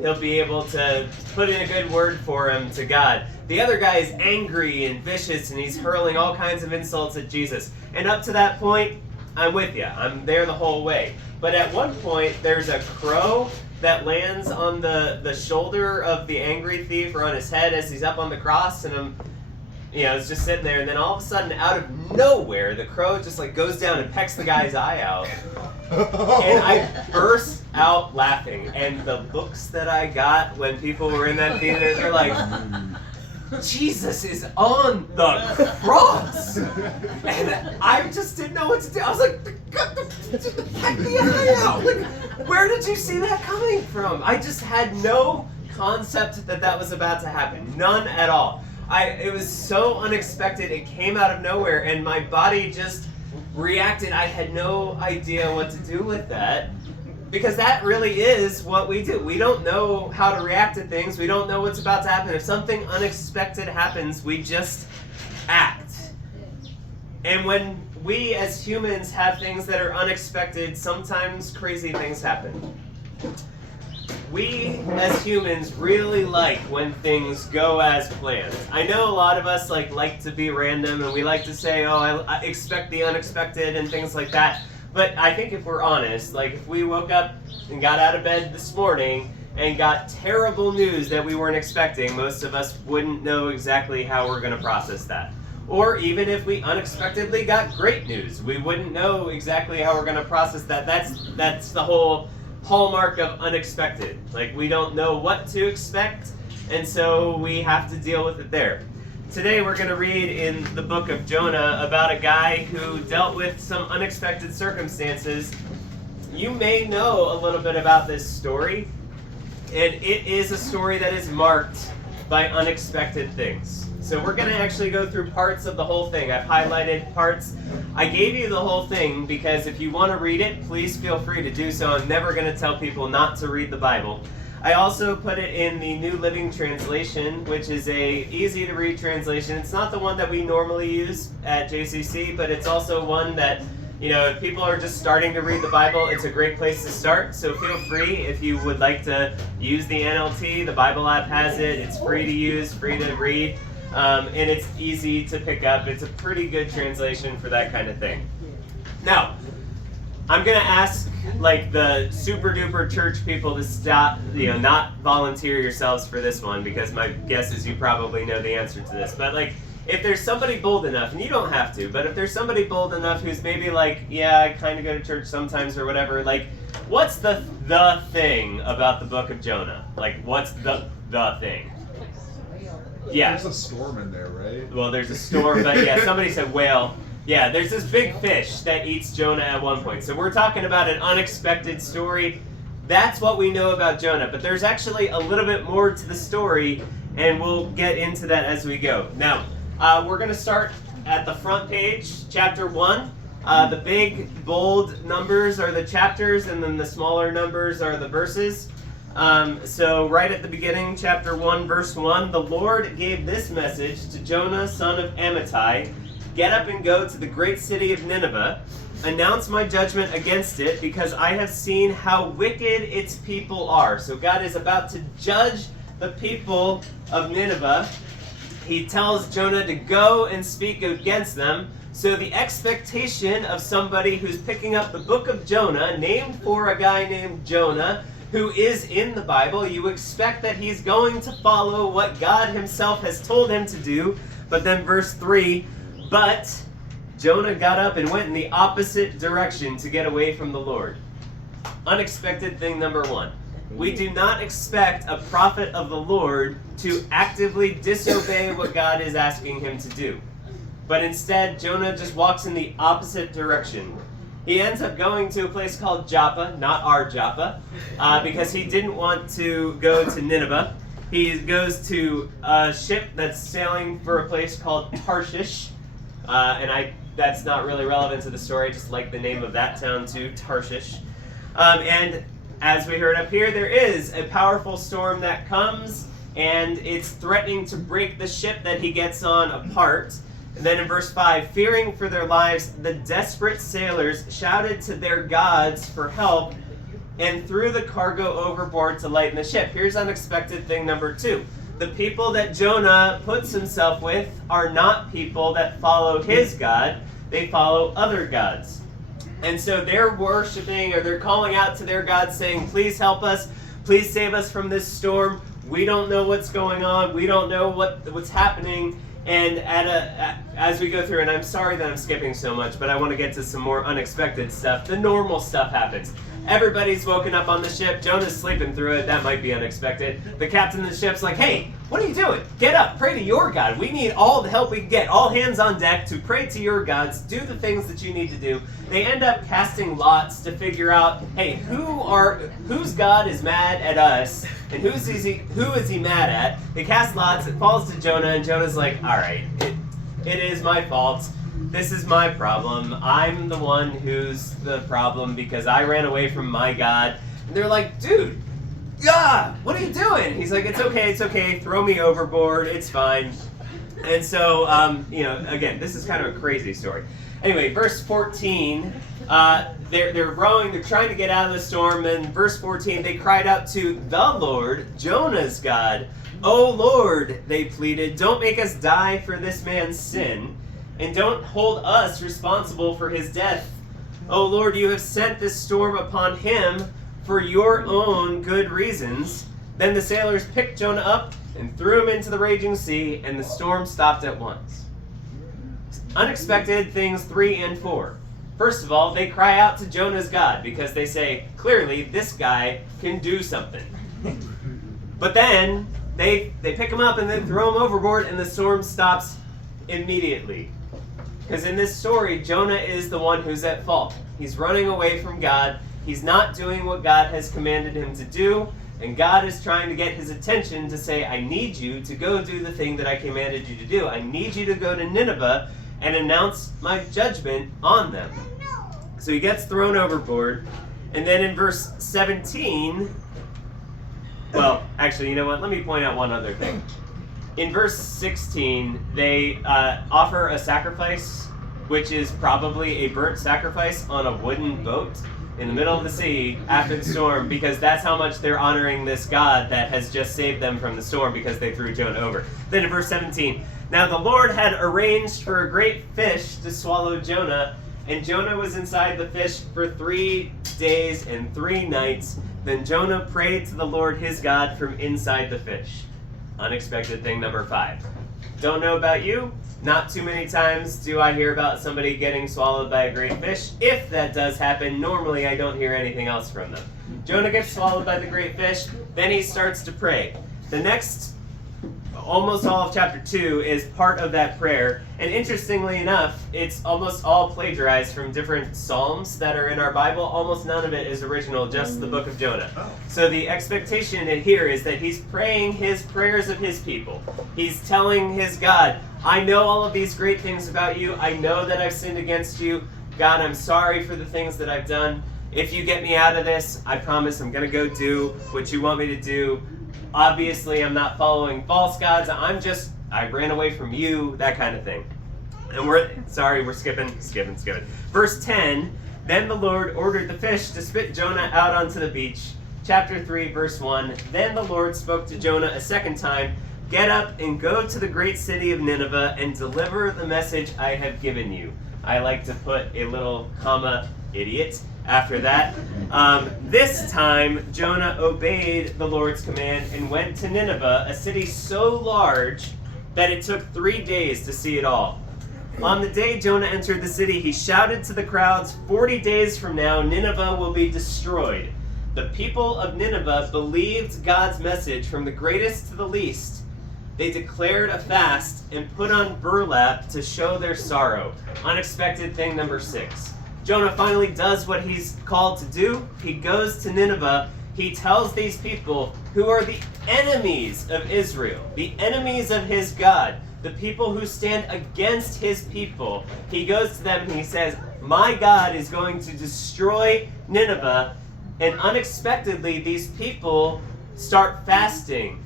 he'll be able to put in a good word for him to God. The other guy is angry and vicious, and he's hurling all kinds of insults at Jesus. And up to that point, I'm with you. I'm there the whole way. But at one point, there's a crow that lands on the shoulder of the angry thief, or on his head as he's up on the cross, and it's just sitting there, and then all of a sudden, out of nowhere, the crow just like goes down and pecks the guy's eye out. And I burst out laughing, and the looks that I got when people were in that theater, they're like, Jesus is on the cross! And I just didn't know what to do. I was like, just peck the eye out! Like, where did you see that coming from? I just had no concept that was about to happen. None at all. It was so unexpected. It came out of nowhere, and my body just reacted. I had no idea what to do with that, because that really is what we do. We don't know how to react to things. We don't know what's about to happen. If something unexpected happens, we just act. And when we as humans have things that are unexpected, sometimes crazy things happen. We as humans really like when things go as planned. I know a lot of us like to be random, and we like to say, oh, I expect the unexpected and things like that. But I think if we're honest, like if we woke up and got out of bed this morning and got terrible news that we weren't expecting, most of us wouldn't know exactly how we're going to process that. Or even if we unexpectedly got great news, we wouldn't know exactly how we're going to process that. That's the whole hallmark of unexpected. Like, we don't know what to expect, and so we have to deal with it there. Today we're going to read in the book of Jonah about a guy who dealt with some unexpected circumstances. You may know a little bit about this story, and it is a story that is marked by unexpected things. So we're going to actually go through parts of the whole thing. I've highlighted parts. I gave you the whole thing because if you want to read it, please feel free to do so. I'm never going to tell people not to read the Bible. I also put it in the New Living Translation, which is a easy-to-read translation. It's not the one that we normally use at JCC, but it's also one that, if people are just starting to read the Bible, it's a great place to start. So feel free if you would like to use the NLT. The Bible app has it. It's free to use, free to read. And it's easy to pick up. It's a pretty good translation for that kind of thing. Now, I'm going to ask the super duper church people to stop, not volunteer yourselves for this one, because my guess is you probably know the answer to this. But if there's somebody bold enough, and you don't have to, but if there's somebody bold enough who's maybe yeah, I kind of go to church sometimes or whatever, what's the thing about the book of Jonah? What's the thing? Yeah. There's a storm in there, right? Well, there's a storm, but yeah, somebody said whale. Yeah, there's this big fish that eats Jonah at one point. So we're talking about an unexpected story. That's what we know about Jonah. But there's actually a little bit more to the story, and we'll get into that as we go. Now, we're going to start at the front page, chapter 1. The big, bold numbers are the chapters, and then the smaller numbers are the verses. So right at the beginning, chapter 1, verse 1, the Lord gave this message to Jonah, son of Amittai. Get up and go to the great city of Nineveh. Announce my judgment against it, because I have seen how wicked its people are. So God is about to judge the people of Nineveh. He tells Jonah to go and speak against them. So the expectation of somebody who's picking up the book of Jonah, named for a guy named Jonah, who is in the Bible, you expect that he's going to follow what God himself has told him to do. But then verse 3, but Jonah got up and went in the opposite direction to get away from the Lord. Unexpected thing number 1. We do not expect a prophet of the Lord to actively disobey what God is asking him to do. But instead, Jonah just walks in the opposite direction. He ends up going to a place called Joppa, not our Joppa, because he didn't want to go to Nineveh. He goes to a ship that's sailing for a place called Tarshish, that's not really relevant to the story. I just like the name of that town too, Tarshish. And as we heard up here, there is a powerful storm that comes, and it's threatening to break the ship that he gets on apart. And then in verse 5, fearing for their lives, the desperate sailors shouted to their gods for help, and threw the cargo overboard to lighten the ship. Here's unexpected thing number 2. The people that Jonah puts himself with are not people that follow his God. They follow other gods. And so they're worshiping, or they're calling out to their God saying, please help us. Please save us from this storm. We don't know what's going on. We don't know what's happening. And as we go through, and I'm sorry that I'm skipping so much, but I want to get to some more unexpected stuff. The normal stuff happens. Everybody's woken up on the ship. Jonah's sleeping through it. That might be unexpected. The captain of the ship's like, hey, what are you doing? Get up. Pray to your God. We need all the help we can get. All hands on deck to pray to your gods. Do the things that you need to do. They end up casting lots to figure out, hey, whose God is mad at us, and who is he mad at? They cast lots. It falls to Jonah, and Jonah's like, all right, it is my fault. This is my problem. I'm the one who's the problem because I ran away from my God. And they're like, dude, what are you doing? He's like, it's okay. Throw me overboard. It's fine. And so, again, this is kind of a crazy story. Anyway, verse 14, they're rowing. They're trying to get out of the storm. And verse 14, they cried out to the Lord, Jonah's God. Oh, Lord, they pleaded, don't make us die for this man's sin. And don't hold us responsible for his death. O Lord, you have sent this storm upon him for your own good reasons. Then the sailors picked Jonah up and threw him into the raging sea, and the storm stopped at once. Unexpected things 3 and 4. First of all, they cry out to Jonah's God because they say, clearly, this guy can do something. But then they pick him up and then throw him overboard, and the storm stops immediately. Because in this story, Jonah is the one who's at fault. He's running away from God. He's not doing what God has commanded him to do. And God is trying to get his attention to say, I need you to go do the thing that I commanded you to do. I need you to go to Nineveh and announce my judgment on them. So he gets thrown overboard. And then in verse 17, well, actually, you know what? Let me point out one other thing. In verse 16, they offer a sacrifice, which is probably a burnt sacrifice on a wooden boat in the middle of the sea after the storm, because that's how much they're honoring this God that has just saved them from the storm because they threw Jonah over. Then in verse 17, now the Lord had arranged for a great fish to swallow Jonah, and Jonah was inside the fish for 3 days and 3 nights. Then Jonah prayed to the Lord his God from inside the fish. Unexpected thing number 5. Don't know about you, not too many times do I hear about somebody getting swallowed by a great fish. If that does happen, normally I don't hear anything else from them. Jonah gets swallowed by the great fish, then he starts to pray. The next, almost all of chapter 2 is part of that prayer. And interestingly enough, it's almost all plagiarized from different psalms that are in our Bible. Almost none of it is original, just the book of Jonah. So the expectation in here is that he's praying his prayers of his people. He's telling his God, I know all of these great things about you. I know that I've sinned against you. God, I'm sorry for the things that I've done. If you get me out of this, I promise I'm going to go do what you want me to do. Obviously, I'm not following false gods. I ran away from you, that kind of thing. And we're skipping. Verse 10, then the Lord ordered the fish to spit Jonah out onto the beach. Chapter 3, verse 1, then the Lord spoke to Jonah a second time, get up and go to the great city of Nineveh and deliver the message I have given you. I like to put a little comma, idiot, after that. This time, Jonah obeyed the Lord's command and went to Nineveh, a city so large that it took 3 days to see it all. On the day Jonah entered the city, he shouted to the crowds, 40 days from now, Nineveh will be destroyed. The people of Nineveh believed God's message from the greatest to the least. They declared a fast and put on burlap to show their sorrow. Unexpected thing number 6. Jonah finally does what he's called to do. He goes to Nineveh. He tells these people who are the enemies of Israel, the enemies of his God, the people who stand against his people. He goes to them and he says, my God is going to destroy Nineveh. And unexpectedly, these people start fasting.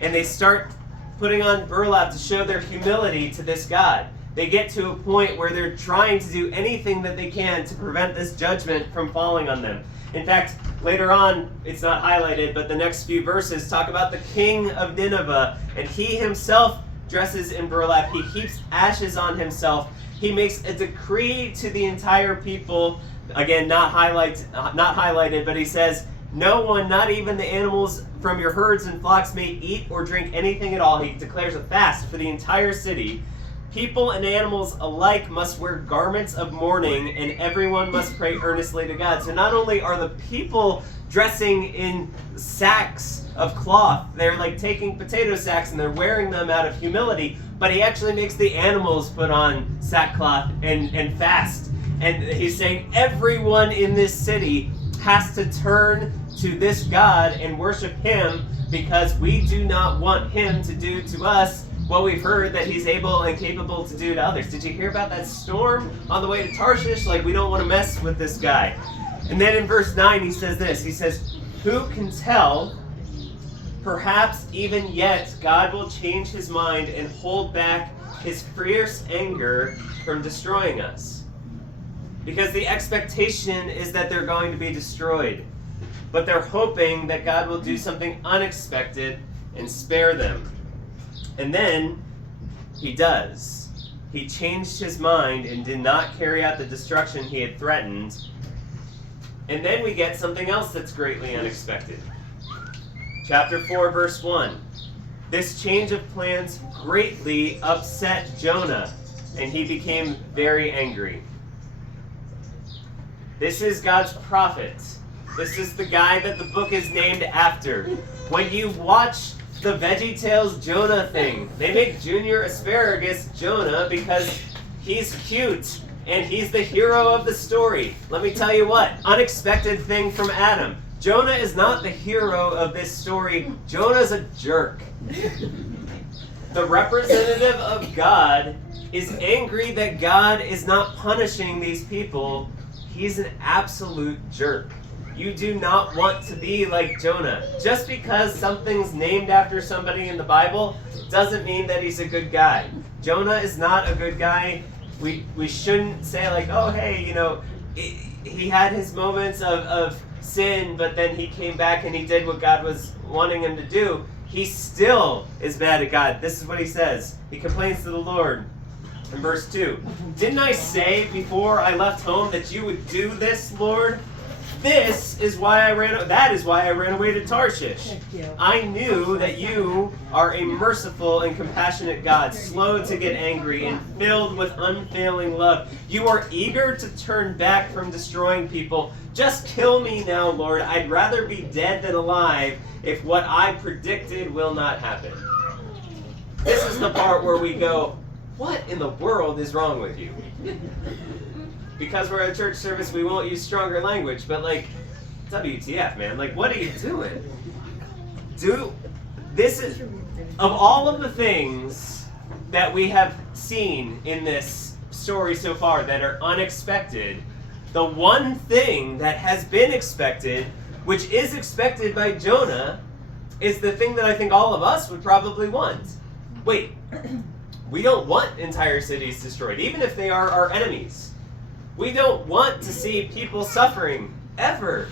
And they start putting on burlap to show their humility to this God. They get to a point where they're trying to do anything that they can to prevent this judgment from falling on them. In fact, later on, it's not highlighted, but the next few verses talk about the king of Nineveh, and he himself dresses in burlap. He heaps ashes on himself. He makes a decree to the entire people. Again, not highlighted, but he says, no one, not even the animals from your herds and flocks, may eat or drink anything at all. He declares a fast for the entire city. People and animals alike must wear garments of mourning, and everyone must pray earnestly to God. So not only are the people dressing in sacks of cloth, they're like taking potato sacks and they're wearing them out of humility, but he actually makes the animals put on sackcloth and fast. And he's saying everyone in this city has to turn to this God and worship him, because we do not want him to do to us what we've heard that he's able and capable to do to others. Did you hear about that storm on the way to Tarshish? Like, we don't want to mess with this guy. And then in verse 9 he says this. He says, who can tell? Perhaps even yet God will change his mind and hold back his fierce anger from destroying us. Because the expectation is that they're going to be destroyed. But they're hoping that God will do something unexpected and spare them. And then he does. He changed his mind and did not carry out the destruction he had threatened. And then we get something else that's greatly unexpected. Chapter 4, verse 1. This change of plans greatly upset Jonah, and he became very angry. This is God's prophet. This is the guy that the book is named after. When you watch the VeggieTales Jonah thing, they make Junior Asparagus Jonah because he's cute and he's the hero of the story. Let me tell you what, unexpected thing from Adam. Jonah is not the hero of this story. Jonah's a jerk. The representative of God is angry that God is not punishing these people. He's an absolute jerk. You do not want to be like Jonah. Just because something's named after somebody in the Bible doesn't mean that he's a good guy. Jonah is not a good guy. We shouldn't say like, oh, hey, you know, he had his moments of sin, but then he came back and he did what God was wanting him to do. He still is mad at God. This is what he says. He complains to the Lord in verse 2. Didn't I say before I left home that you would do this, Lord? That is why I ran away to Tarshish. I knew that you are a merciful and compassionate God, slow to get angry and filled with unfailing love. You are eager to turn back from destroying people. Just kill me now, Lord. I'd rather be dead than alive if what I predicted will not happen. This is the part where we go, what in the world is wrong with you? Because we're at a church service, we won't use stronger language, but like, WTF, man. Like, what are you doing? This is, of all of the things that we have seen in this story so far that are unexpected, the one thing that has been expected, which is expected by Jonah, is the thing that I think all of us would probably want. Wait, we don't want entire cities destroyed, even if they are our enemies. We don't want to see people suffering, ever.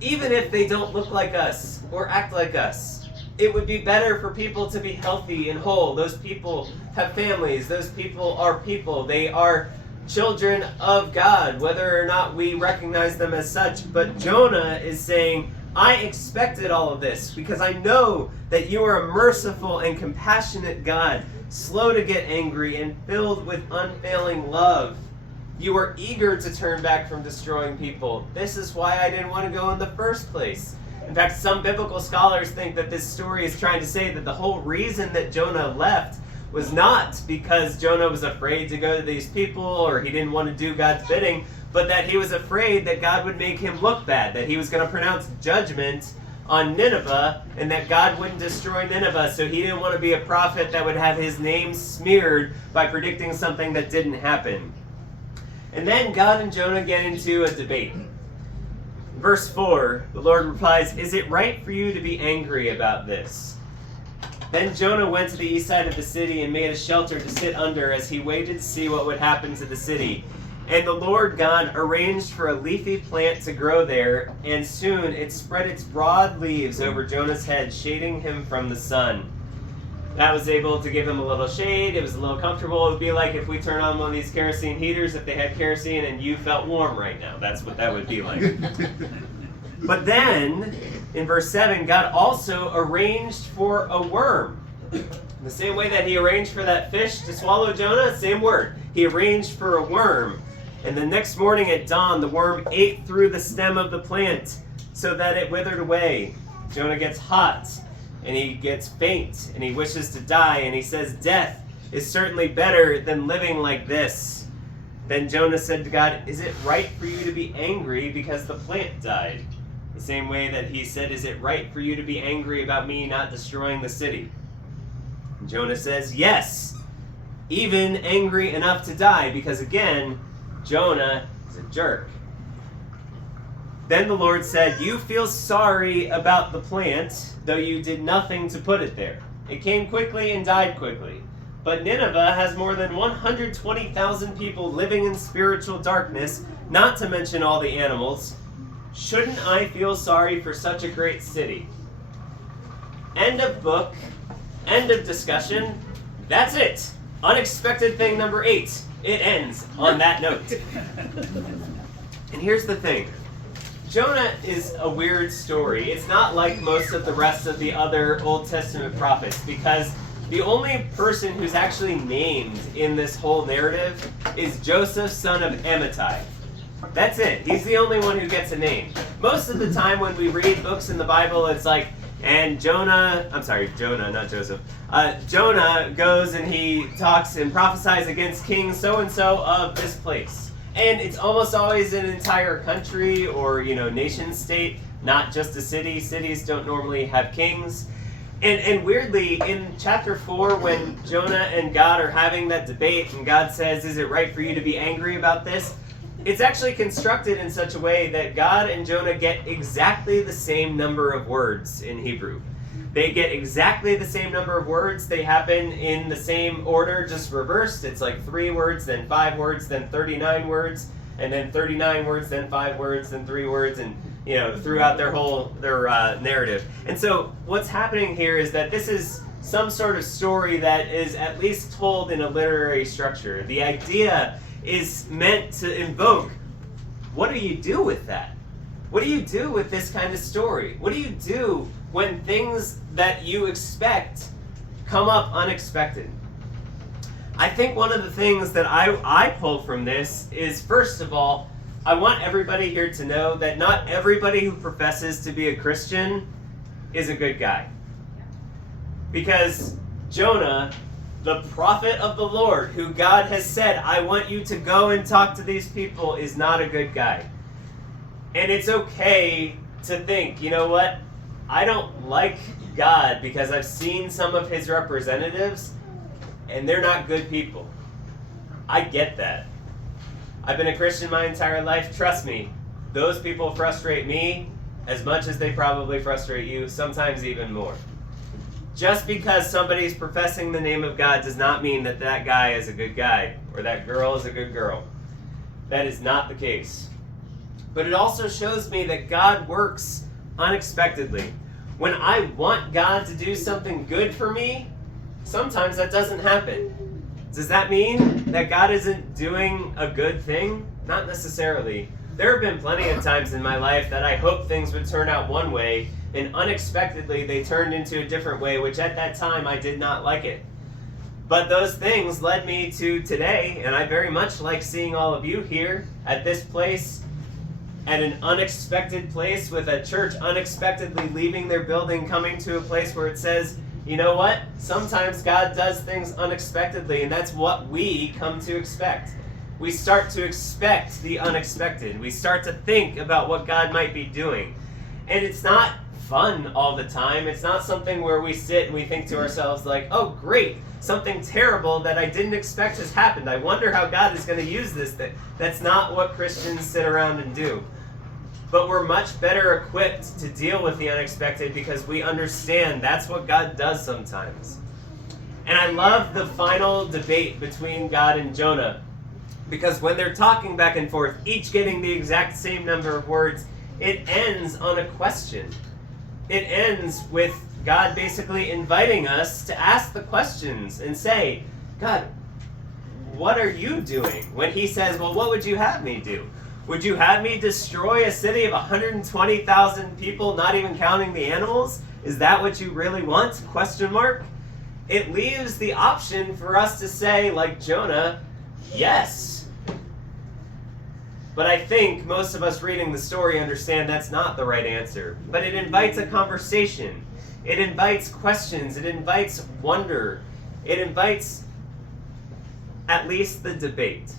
Even if they don't look like us or act like us. It would be better for people to be healthy and whole. Those people have families. Those people are people. They are children of God, whether or not we recognize them as such. But Jonah is saying, I expected all of this because I know that you are a merciful and compassionate God, slow to get angry and filled with unfailing love. You are eager to turn back from destroying people. This is why I didn't want to go in the first place. In fact, some biblical scholars think that this story is trying to say that the whole reason that Jonah left was not because Jonah was afraid to go to these people or he didn't want to do God's bidding, but that he was afraid that God would make him look bad, that he was going to pronounce judgment on Nineveh and that God wouldn't destroy Nineveh. So he didn't want to be a prophet that would have his name smeared by predicting something that didn't happen. And then God and Jonah get into a debate. Verse 4, the Lord replies, is it right for you to be angry about this? Then Jonah went to the east side of the city and made a shelter to sit under as he waited to see what would happen to the city. And the Lord God arranged for a leafy plant to grow there, and soon it spread its broad leaves over Jonah's head, shading him from the sun. That was able to give him a little shade. It was a little comfortable. It would be like if we turn on one of these kerosene heaters, if they had kerosene and you felt warm right now. That's what that would be like. But then, in verse 7, God also arranged for a worm. The same way that he arranged for that fish to swallow Jonah, same word. He arranged for a worm. And the next morning at dawn, the worm ate through the stem of the plant so that it withered away. Jonah gets hot, and he gets faint, and he wishes to die, and he says, "Death is certainly better than living like this." Then Jonah said to God, "Is it right for you to be angry because the plant died?" The same way that he said, "Is it right for you to be angry about me not destroying the city?" And Jonah says, "Yes, even angry enough to die," because again, Jonah is a jerk. Then the Lord said, "You feel sorry about the plant, though you did nothing to put it there. It came quickly and died quickly. But Nineveh has more than 120,000 people living in spiritual darkness, not to mention all the animals. Shouldn't I feel sorry for such a great city?" End of book. End of discussion. That's it. Unexpected thing number 8. It ends on that note. And here's the thing. Jonah is a weird story. It's not like most of the rest of the other Old Testament prophets, because the only person who's actually named in this whole narrative is Joseph, son of Amittai. That's it. He's the only one who gets a name. Most of the time when we read books in the Bible, it's like, and Jonah, not Joseph. Jonah goes and he talks and prophesies against King so-and-so of this place. And it's almost always an entire country or, nation state, not just a city. Cities don't normally have kings. And weirdly, in chapter 4, when Jonah and God are having that debate and God says, "Is it right for you to be angry about this?" It's actually constructed in such a way that God and Jonah get exactly the same number of words in Hebrew. They get exactly the same number of words. They happen in the same order, just reversed. It's like 3 words, then 5 words, then 39 words, and then 39 words, then 5 words, then 3 words, and throughout their narrative. And so what's happening here is that this is some sort of story that is at least told in a literary structure. The idea is meant to invoke, what do you do with that? What do you do with this kind of story? What do you do when things that you expect come up unexpected? I think one of the things that I pull from this is, first of all, I want everybody here to know that not everybody who professes to be a Christian is a good guy. Because Jonah, the prophet of the Lord, who God has said, "I want you to go and talk to these people," is not a good guy. And it's okay to think, you know what? I don't like God because I've seen some of his representatives and they're not good people. I get that. I've been a Christian my entire life. Trust me, those people frustrate me as much as they probably frustrate you, sometimes even more. Just because somebody's professing the name of God does not mean that that guy is a good guy or that girl is a good girl. That is not the case. But it also shows me that God works unexpectedly. When I want God to do something good for me, sometimes that doesn't happen. Does that mean that God isn't doing a good thing? Not necessarily. There have been plenty of times in my life that I hoped things would turn out one way, and unexpectedly they turned into a different way, which at that time I did not like it. But those things led me to today, and I very much like seeing all of you here at this place, at an unexpected place, with a church unexpectedly leaving their building, coming to a place where it says, you know what? Sometimes God does things unexpectedly, and that's what we come to expect. We start to expect the unexpected. We start to think about what God might be doing. And it's not fun all the time. It's not something where we sit and we think to ourselves like, oh great, something terrible that I didn't expect has happened. I wonder how God is going to use this. That's not what Christians sit around and do. But we're much better equipped to deal with the unexpected because we understand that's what God does sometimes. And I love the final debate between God and Jonah. Because when they're talking back and forth, each getting the exact same number of words, it ends on a question. It ends with God basically inviting us to ask the questions and say, God, what are you doing? When he says, well, what would you have me do? Would you have me destroy a city of 120,000 people, not even counting the animals? Is that what you really want? Question mark. It leaves the option for us to say, like Jonah, yes. But I think most of us reading the story understand that's not the right answer. But it invites a conversation. It invites questions. It invites wonder. It invites at least the debate.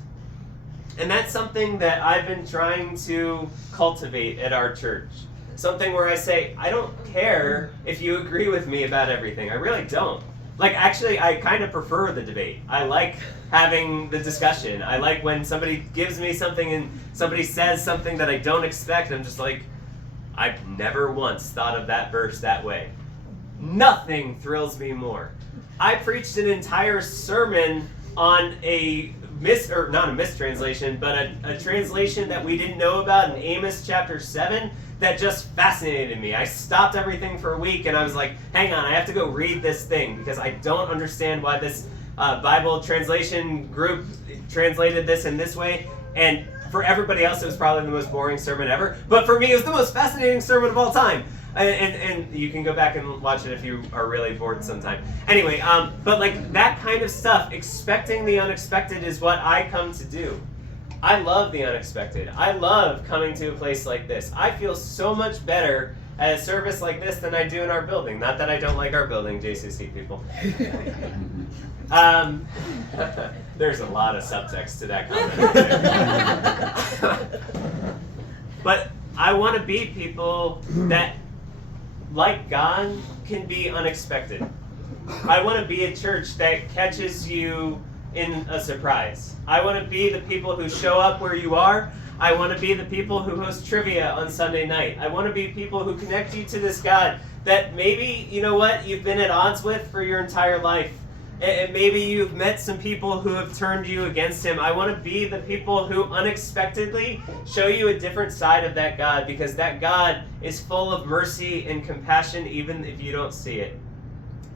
And that's something that I've been trying to cultivate at our church. Something where I say, I don't care if you agree with me about everything. I really don't. Like, actually, I kind of prefer the debate. I like having the discussion. I like when somebody gives me something and somebody says something that I don't expect. I'm just like, I've never once thought of that verse that way. Nothing thrills me more. I preached an entire sermon on not a mistranslation, but a translation that we didn't know about in Amos chapter 7 that just fascinated me. I stopped everything for a week and I was like, hang on, I have to go read this thing because I don't understand why this Bible translation group translated this in this way. And for everybody else, it was probably the most boring sermon ever. But for me, it was the most fascinating sermon of all time. And you can go back and watch it if you are really bored sometime. Anyway, but like that kind of stuff, expecting the unexpected is what I come to do. I love the unexpected. I love coming to a place like this. I feel so much better at a service like this than I do in our building. Not that I don't like our building, JCC people. There's a lot of subtext to that comment. But I want to be people that, like God, can be unexpected. I want to be a church that catches you in a surprise. I want to be the people who show up where you are. I want to be the people who host trivia on Sunday night. I want to be people who connect you to this God that maybe, you know what, you've been at odds with for your entire life. And maybe you've met some people who have turned you against him. I want to be the people who unexpectedly show you a different side of that God, because that God is full of mercy and compassion even if you don't see it.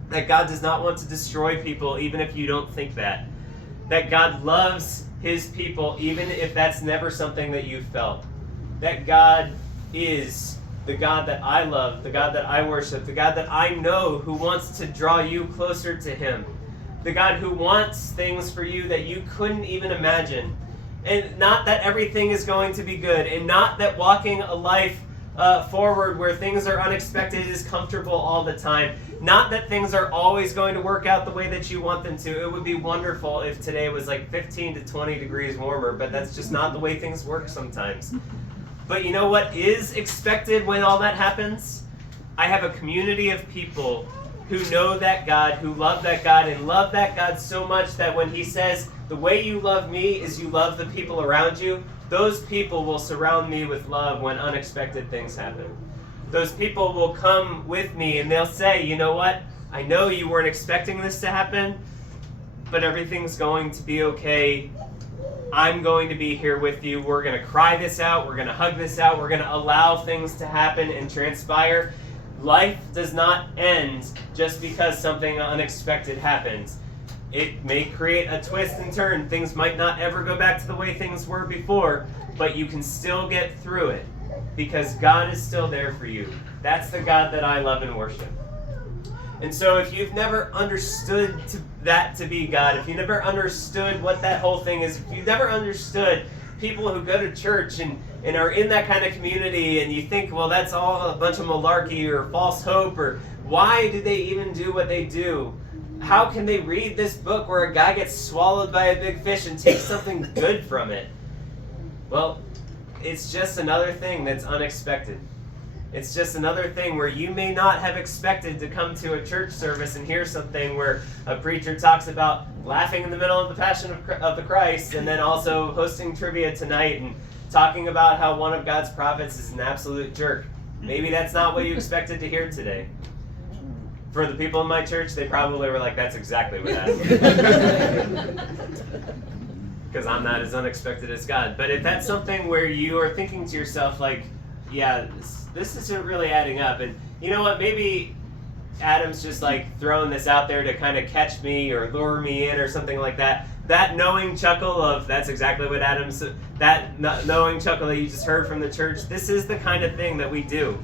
That God does not want to destroy people even if you don't think that. That God loves his people even if that's never something that you've felt. That God is the God that I love, the God that I worship, the God that I know who wants to draw you closer to him. The God who wants things for you that you couldn't even imagine. And not that everything is going to be good, and not that walking a life forward where things are unexpected is comfortable all the time. Not that things are always going to work out the way that you want them to. It would be wonderful if today was like 15 to 20 degrees warmer, but that's just not the way things work sometimes. But you know what is expected when all that happens? I have a community of people who know that God, who love that God, and love that God so much that when he says, the way you love me is you love the people around you, those people will surround me with love when unexpected things happen. Those people will come with me and they'll say, you know what, I know you weren't expecting this to happen, but everything's going to be okay. I'm going to be here with you. We're going to cry this out. We're going to hug this out. We're going to allow things to happen and transpire. Life does not end just because something unexpected happens. It may create a twist and turn. Things might not ever go back to the way things were before, but you can still get through it because God is still there for you. That's the God that I love and worship. And so if you've never understood that to be God, if you never understood what that whole thing is, if you've never understood people who go to church and are in that kind of community and you think, well, that's all a bunch of malarkey or false hope, or why do they even do what they do? How can they read this book where a guy gets swallowed by a big fish and take something good from it? Well, it's just another thing that's unexpected. It's just another thing where you may not have expected to come to a church service and hear something where a preacher talks about laughing in the middle of the Passion of the Christ, and then also hosting trivia tonight and talking about how one of God's prophets is an absolute jerk. Maybe that's not what you expected to hear today. For the people in my church, they probably were like, that's exactly what happened. because I'm not as unexpected as God. But if that's something where you are thinking to yourself, like, yeah, this isn't really adding up, and you know what, maybe Adam's just like throwing this out there to kind of catch me or lure me in or something like that. That knowing chuckle of, that's exactly what Adam's, that knowing chuckle that you just heard from the church, this is the kind of thing that we do.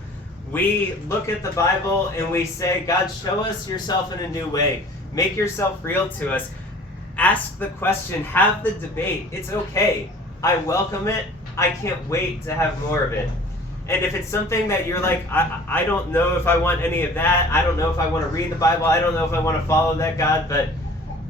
We look at the Bible and we say, God, show us yourself in a new way. Make yourself real to us. Ask the question, have the debate. It's okay. I welcome it. I can't wait to have more of it. And if it's something that you're like, I don't know if I want any of that, I don't know if I want to read the Bible, I don't know if I want to follow that God, but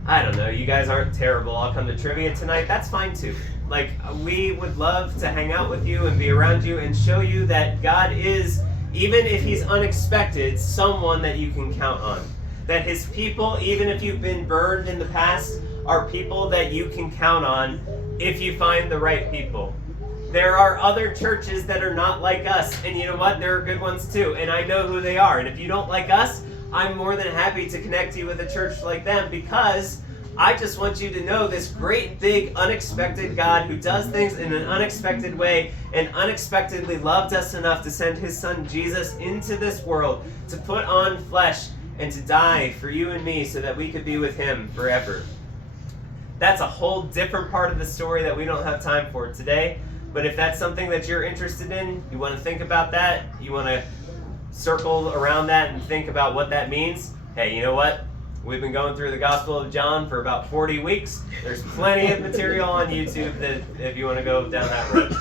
I don't know, you guys aren't terrible, I'll come to trivia tonight, that's fine too. Like, we would love to hang out with you and be around you and show you that God is, even if he's unexpected, someone that you can count on. That his people, even if you've been burned in the past, are people that you can count on if you find the right people. There are other churches that are not like us, and you know what? There are good ones too, and I know who they are. And if you don't like us, I'm more than happy to connect you with a church like them, because I just want you to know this great, big, unexpected God who does things in an unexpected way and unexpectedly loved us enough to send his son Jesus into this world to put on flesh and to die for you and me so that we could be with him forever. That's a whole different part of the story that we don't have time for today. But if that's something that you're interested in, you want to think about that, you want to circle around that and think about what that means, hey, you know what? We've been going through the Gospel of John for about 40 weeks. There's plenty of material on YouTube that if you want to go down that road.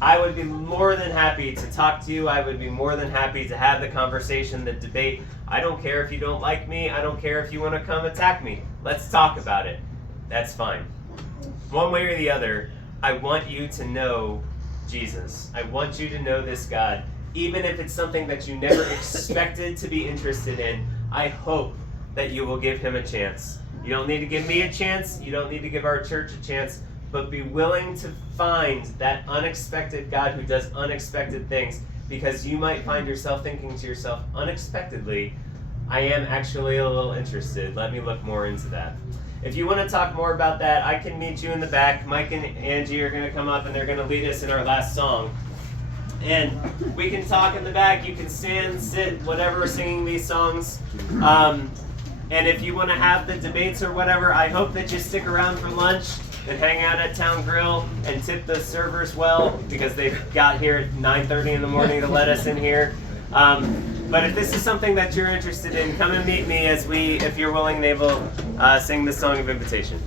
I would be more than happy to talk to you. I would be more than happy to have the conversation, the debate. I don't care if you don't like me. I don't care if you want to come attack me. Let's talk about it. That's fine. One way or the other, I want you to know Jesus. I want you to know this God. Even if it's something that you never expected to be interested in, I hope that you will give him a chance. You don't need to give me a chance. You don't need to give our church a chance. But be willing to find that unexpected God who does unexpected things, because you might find yourself thinking to yourself, unexpectedly, I am actually a little interested. Let me look more into that. If you want to talk more about that, I can meet you in the back. Mike and Angie are going to come up and they're going to lead us in our last song. And we can talk in the back. You can stand, sit, whatever, singing these songs. And if you want to have the debates or whatever, I hope that you stick around for lunch and hang out at Towne Grill and tip the servers well, because they got here at 9:30 in the morning to let us in here. But if this is something that you're interested in, come and meet me as we, if you're willing and able, sing the song of invitation.